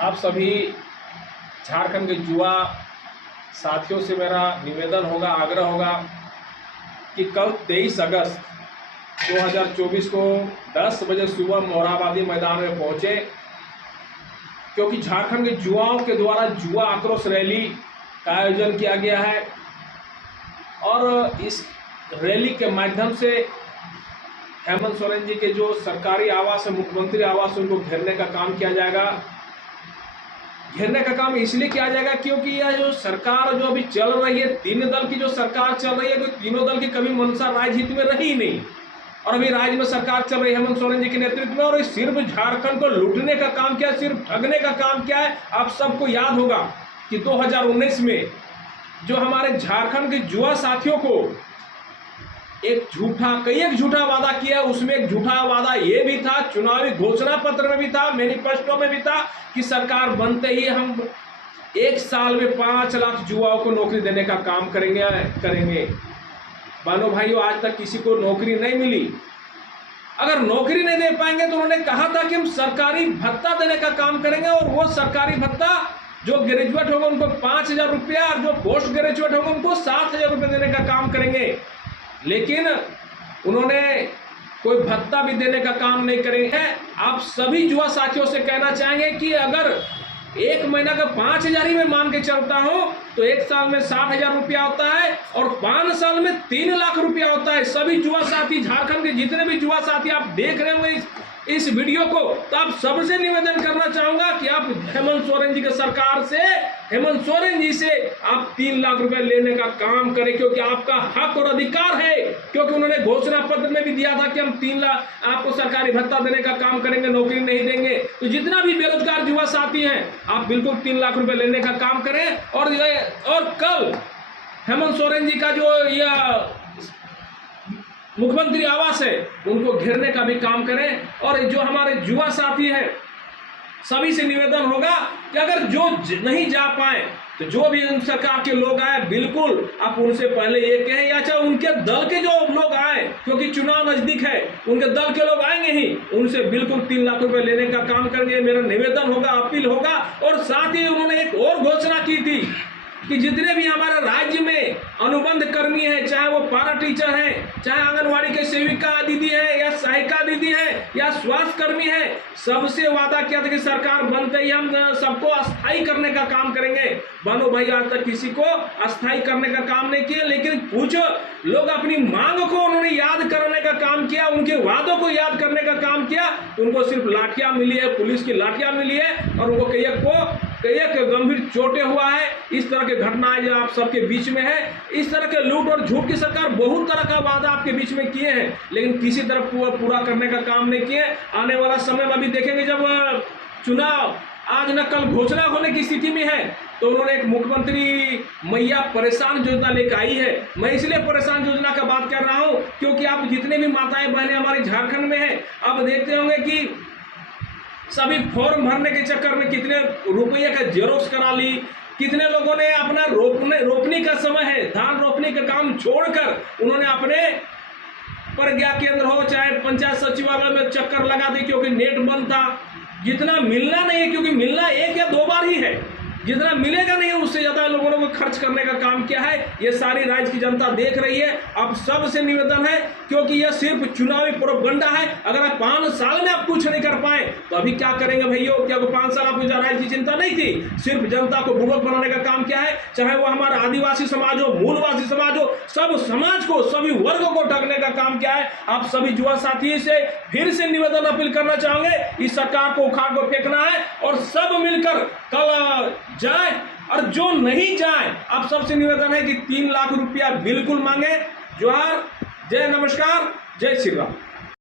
आप सभी झारखंड के युवा साथियों से मेरा निवेदन होगा, आग्रह होगा कि कल 23 अगस्त 2024 को 10 बजे सुबह मोरहाबादी मैदान में पहुंचे, क्योंकि झारखंड के युवाओं के द्वारा युवा आक्रोश रैली का आयोजन किया गया है और इस रैली के माध्यम से हेमंत सोरेन जी के जो सरकारी आवास है, मुख्यमंत्री आवास, उनको घेरने का काम किया जाएगा। घेरने का काम इसलिए किया जाएगा क्योंकि यह जो सरकार जो अभी चल रही है, तीन दल की जो सरकार चल रही है, तो तीनों दल की कभी मंशा राजहित में रही ही नहीं और अभी राज्य में सरकार चल रही है हेमंत सोरेन जी के नेतृत्व में, और सिर्फ झारखंड को लूटने का काम किया है, सिर्फ ठगने का काम किया है। आप सबको याद होगा कि 2019 में जो हमारे झारखंड के युवा साथियों को कई एक झूठा वादा किया, उसमें एक झूठा वादा ये भी था, चुनावी घोषणा पत्र में भी था, मैनिफेस्टो में भी था कि सरकार बनते ही हम 1 साल में 5 लाख युवाओं को नौकरी देने का काम करेंगे। बहनों भाइयों, आज तक किसी को नौकरी नहीं मिली। अगर नौकरी नहीं दे पाएंगे तो उन्होंने कहा था कि हम सरकारी भत्ता देने का काम करेंगे, और वो सरकारी भत्ता जो ग्रेजुएट होगा उनको 5,000 रुपया और जो पोस्ट ग्रेजुएट होगा उनको 7,000 रुपये देने का काम करेंगे। लेकिन उन्होंने कोई भत्ता भी देने का काम नहीं करेंगे। आप सभी युवा साथियों से कहना चाहेंगे कि अगर 1 महीना का 5,000 ही मैं मान के चलता हूं तो 1 साल में 60,000 रुपया होता है और 5 साल में 3 लाख रुपया होता है। सभी युवा साथी, झारखंड के जितने भी युवा साथी आप देख रहे होंगे इस वीडियो को, तो आप सबसे निवेदन करना चाहूंगा कि आप हेमंत सोरेन जी की सरकार से, हेमंत सोरेन जी से आप 3 लाख रुपए लेने का काम करें, क्योंकि आपका हक और अधिकार है। क्योंकि उन्होंने घोषणा पत्र में भी दिया था कि हम 3 लाख आपको सरकारी भत्ता देने का काम करेंगे, नौकरी नहीं देंगे। तो जितना भी बेरोजगार युवा साथी हैं, आप बिल्कुल 3 लाख रुपए लेने का काम करें। और कल हेमंत सोरेन जी का जो यह मुख्यमंत्री आवास है उनको घेरने का भी काम करें। और जो हमारे युवा साथी हैं सभी से निवेदन होगा कि अगर जो नहीं जा पाए तो जो भी सरकार के लोग आए, बिल्कुल आप उनसे पहले ये कहें, या चाहे उनके दल के जो लोग आए, क्योंकि चुनाव नजदीक है, उनके दल के लोग आएंगे ही, उनसे बिल्कुल 3 लाख रुपए लेने का काम करेंगे। मेरा निवेदन होगा, अपील होगा। और साथ ही उन्होंने एक और घोषणा की थी कि जितने भी हमारे राज्य में अनुबंध कर्मी हैं, चाहे वो पारा टीचर हैं, चाहे आंगनवाड़ी के सेविका दीदी है, या सहायिका दीदी है, या स्वास्थ्य कर्मी है, सबसे वादा किया था कि सरकार बनते ही हम सबको अस्थायी करने का काम करेंगे। बहनों भाई, आज तक किसी को अस्थायी करने का काम नहीं किया, लेकिन कुछ लोग अपनी मांग को उन्होंने याद करने का काम किया, उनके वादों को याद करने का काम किया। उनको सिर्फ लाठियां मिली है, पुलिस की लाठियां मिली है, और उनको कई एक गंभीर चोटें हुआ है। इस तरह के घटनाएं जो आप सबके बीच में है, इस तरह के लूट और झूठ की सरकार बहुत तरह का वादा आपके बीच में किए हैं, लेकिन किसी तरह पूरा करने का काम नहीं किए। आने वाला समय में अभी देखेंगे, जब चुनाव आज न कल घोषणा होने की स्थिति में है, तो उन्होंने एक मुख्यमंत्री मैया परेशान योजना लेकर आई है। मैं इसलिए परेशान योजना का बात कर रहा हूं क्योंकि आप जितने भी माताएं बहनें हमारे झारखंड में हैं, आप देखते होंगे कि सभी फॉर्म भरने के चक्कर में कितने रुपये का जेरोक्स करा ली, कितने लोगों ने अपना रोपनी का समय है, धान रोपने का काम छोड़कर उन्होंने अपने प्रज्ञा केंद्र हो चाहे पंचायत सचिवालय में चक्कर लगा दी, क्योंकि नेट बंद था। जितना मिलना नहीं है, क्योंकि मिलना 1 या 2 बार ही है, जितना मिलेगा नहीं उससे ज्यादा लोगों को खर्च करने का काम किया है। ये सारी राज्य की जनता देख रही है। अब सबसे निवेदन है, क्योंकि यह सिर्फ चुनावी प्रोपगंडा है। अगर आप 5 साल में आप कुछ नहीं कर पाए तो अभी क्या करेंगे भैया? क्या 5 साल आपको राज्य की चिंता नहीं थी? सिर्फ जनता को बुर्बक बनाने का काम किया है, चाहे वो हमारा आदिवासी समाज हो, मूलवासी समाज हो, सब समाज को, सभी वर्गों को ठगने का काम किया है। आप सभी युवा साथी से फिर से निवेदन अपील करना चाहेंगे, इस सरकार को उखाड़ को फेंकना है और सब मिलकर कल जाए। और जो नहीं जाए, आप सबसे निवेदन है कि 3 लाख रुपया बिल्कुल मांगे। जोहार, जय नमस्कार, जय श्री राम।